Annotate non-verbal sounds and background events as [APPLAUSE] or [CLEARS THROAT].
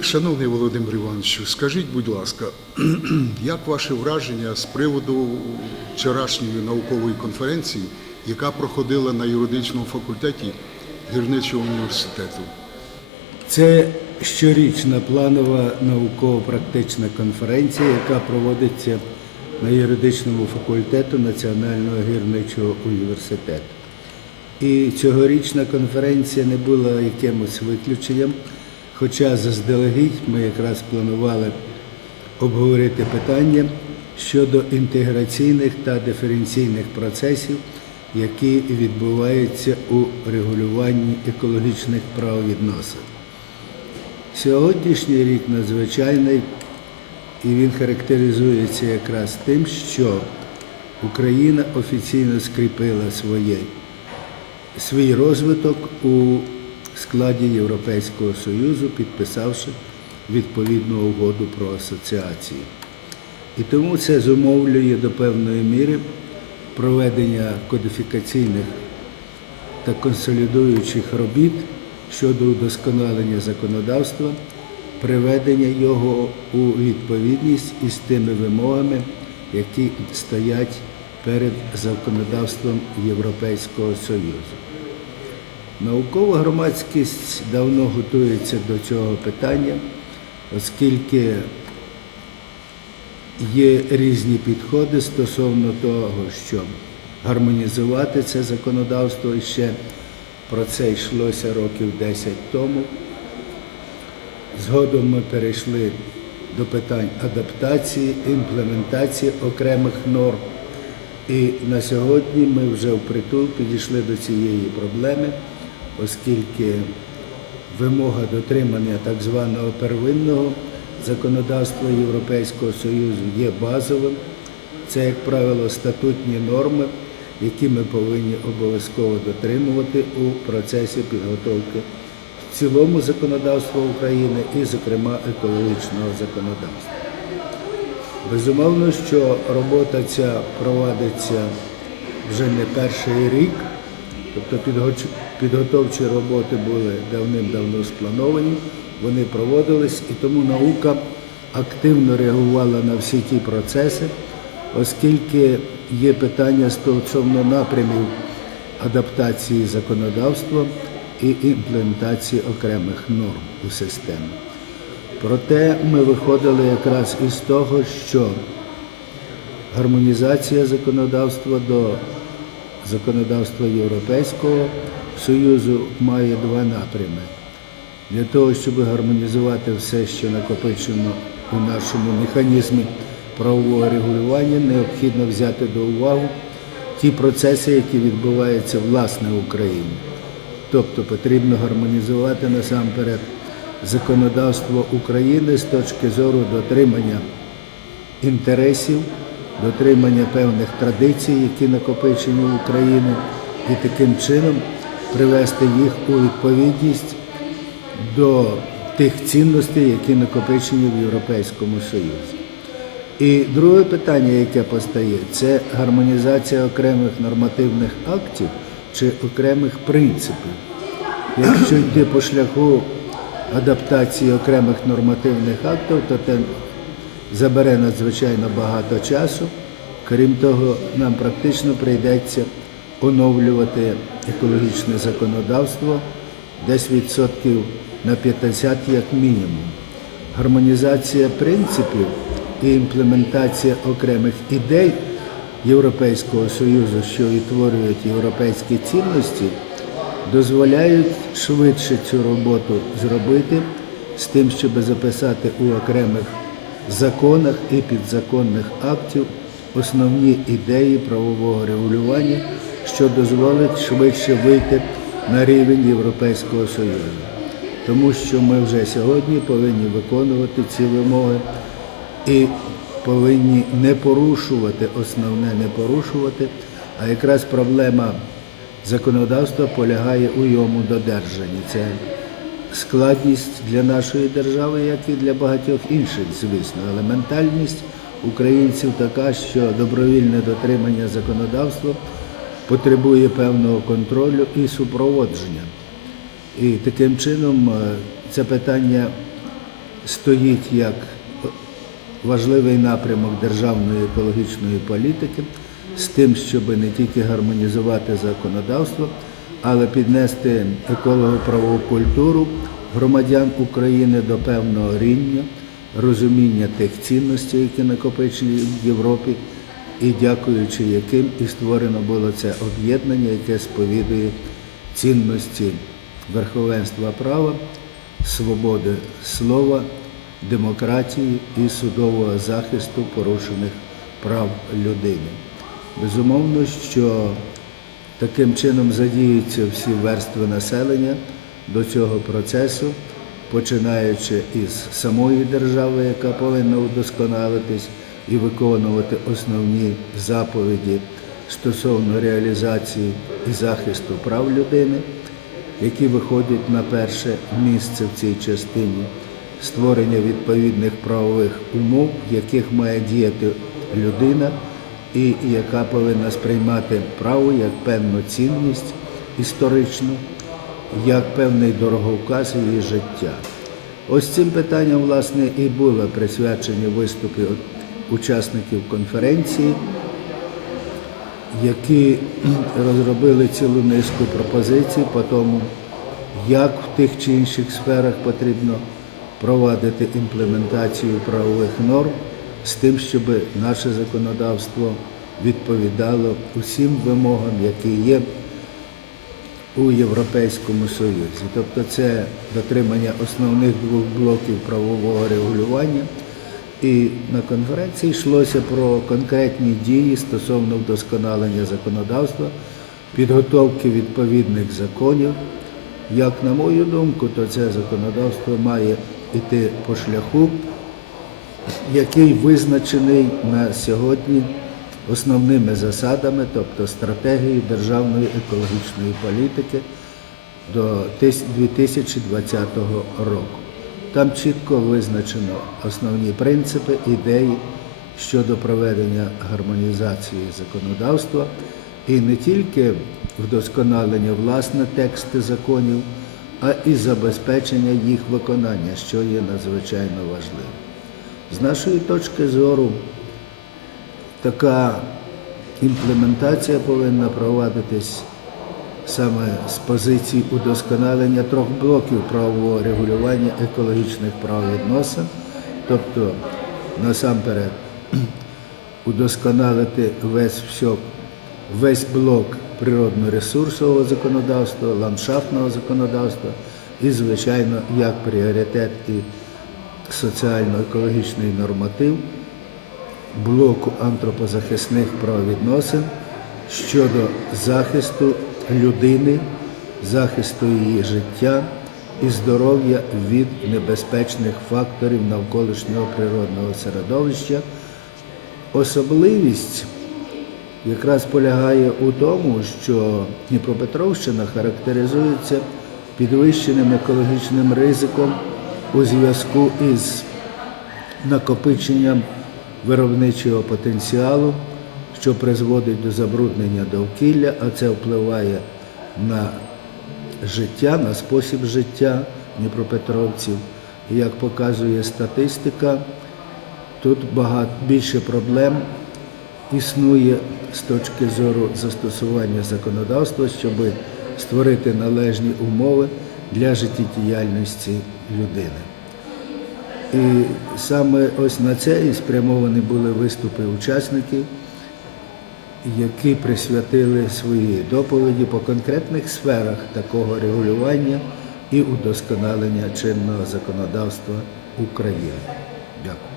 Шановний Володимир Іванович, скажіть, будь ласка, [CLEARS THROAT] як ваше враження з приводу вчорашньої наукової конференції, яка проходила на юридичному факультеті гірничого університету? Це щорічна планова науково-практична конференція, яка проводиться на юридичному факультету Національного гірничого університету. І цьогорічна конференція не була якимось виключенням, хоча заздалегідь ми якраз планували обговорити питання щодо інтеграційних та диференційних процесів, які відбуваються у регулюванні екологічних правовідносин. Сьогоднішній рік надзвичайний, і він характеризується якраз тим, що Україна офіційно скріпила своє, свій розвиток у складі Європейського Союзу, підписавши відповідну угоду про асоціацію. І тому це зумовлює до певної міри проведення кодифікаційних та консолідуючих робіт щодо удосконалення законодавства, приведення його у відповідність із тими вимогами, які стоять перед законодавством Європейського Союзу. Наукова громадськість давно готується до цього питання, оскільки є різні підходи стосовно того, щоб гармонізувати це законодавство ще про це йшлося років 10 тому. Згодом ми перейшли до питань адаптації, імплементації окремих норм. І на сьогодні ми вже впритул підійшли до цієї проблеми, оскільки вимога дотримання так званого первинного законодавства Європейського Союзу є базовим. Це, як правило, статутні норми, які ми повинні обов'язково дотримувати у процесі підготовки в цілому законодавства України і, зокрема, екологічного законодавства. Безумовно, що робота ця провадиться вже не перший рік, тобто підготовчі роботи були давним-давно сплановані, вони проводились, і тому наука активно реагувала на всі ті процеси, оскільки є питання стосовно напрямів адаптації законодавства і імплементації окремих норм у систему. Проте ми виходили якраз із того, що гармонізація законодавства до законодавства Європейського Союзу має два напрями. Для того, щоб гармонізувати все, що накопичено у нашому механізмі правового регулювання, необхідно взяти до уваги ті процеси, які відбуваються власне в Україні. Тобто потрібно гармонізувати насамперед законодавство України з точки зору дотримання інтересів, дотримання певних традицій, які накопичені в Україні, і таким чином привести їх у відповідність до тих цінностей, які накопичені в Європейському Союзі. І друге питання, яке постає, це гармонізація окремих нормативних актів чи окремих принципів. Якщо йти по шляху адаптації окремих нормативних актів, то забере надзвичайно багато часу. Крім того, нам практично прийдеться оновлювати екологічне законодавство десь відсотків на 50 як мінімум. Гармонізація принципів і імплементація окремих ідей Європейського Союзу, що відтворюють європейські цінності, дозволяють швидше цю роботу зробити з тим, щоб записати у окремих законах і підзаконних актів основні ідеї правового регулювання, що дозволить швидше вийти на рівень Європейського Союзу. Тому що ми вже сьогодні повинні виконувати ці вимоги і повинні не порушувати, основне не порушувати, а якраз проблема законодавства полягає у йому додержанні. Це складність для нашої держави, як і для багатьох інших, звісно. Але ментальність українців така, що добровільне дотримання законодавства потребує певного контролю і супроводження. І таким чином е, це питання стоїть як важливий напрямок державної екологічної політики з тим, щоб не тільки гармонізувати законодавство, але піднести еколого-правову культуру громадян України до певного рівня, розуміння тих цінностей, які накопичені в Європі, і дякуючи яким і створено було це об'єднання, яке сповідує цінності верховенства права, свободи слова, демократії і судового захисту порушених прав людини. Безумовно, що таким чином задіються всі верстви населення до цього процесу, починаючи із самої держави, яка повинна удосконалитись і виконувати основні заповіді стосовно реалізації і захисту прав людини, які виходять на перше місце в цій частині, створення відповідних правових умов, в яких має діяти людина, і яка повинна сприймати право як певну цінність історичну, як певний дороговказ її життя. Ось цим питанням, власне, і були присвячені виступи учасників конференції, які [CLEARS THROAT] розробили цілу низку пропозицій по тому, як в тих чи інших сферах потрібно провадити імплементацію правових норм з тим, щоб наше законодавство відповідало усім вимогам, які є у Європейському Союзі. Тобто це дотримання основних двох блоків правового регулювання. І на конференції йшлося про конкретні дії стосовно вдосконалення законодавства, підготовки відповідних законів. Як на мою думку, то це законодавство має йти по шляху, який визначений на сьогодні основними засадами, тобто стратегією державної екологічної політики до 2020 року. Там чітко визначено основні принципи, ідеї щодо проведення гармонізації законодавства і не тільки вдосконалення власне тексти законів, а і забезпечення їх виконання, що є надзвичайно важливим. З нашої точки зору, така імплементація повинна провадитись саме з позиції удосконалення трьох блоків правового регулювання екологічних правовідносин, тобто насамперед [CLEARS THROAT] удосконалити весь все, весь блок природно-ресурсового законодавства, ландшафтного законодавства і, звичайно, як пріоритет і соціально-екологічний норматив блоку антропозахисних правовідносин щодо захисту людини, захисту її життя і здоров'я від небезпечних факторів навколишнього природного середовища. Особливість якраз полягає у тому, що Дніпропетровщина характеризується підвищеним екологічним ризиком у зв'язку із накопиченням виробничого потенціалу, що призводить до забруднення довкілля, а це впливає на життя, на спосіб життя дніпропетровців. І як показує статистика, тут багато більше проблем існує з точки зору застосування законодавства, щоб створити належні умови для життєдіяльності людини. І саме ось на це і спрямовані були виступи учасників, які присвятили свої доповіді по конкретних сферах такого регулювання і удосконалення чинного законодавства України. Дякую.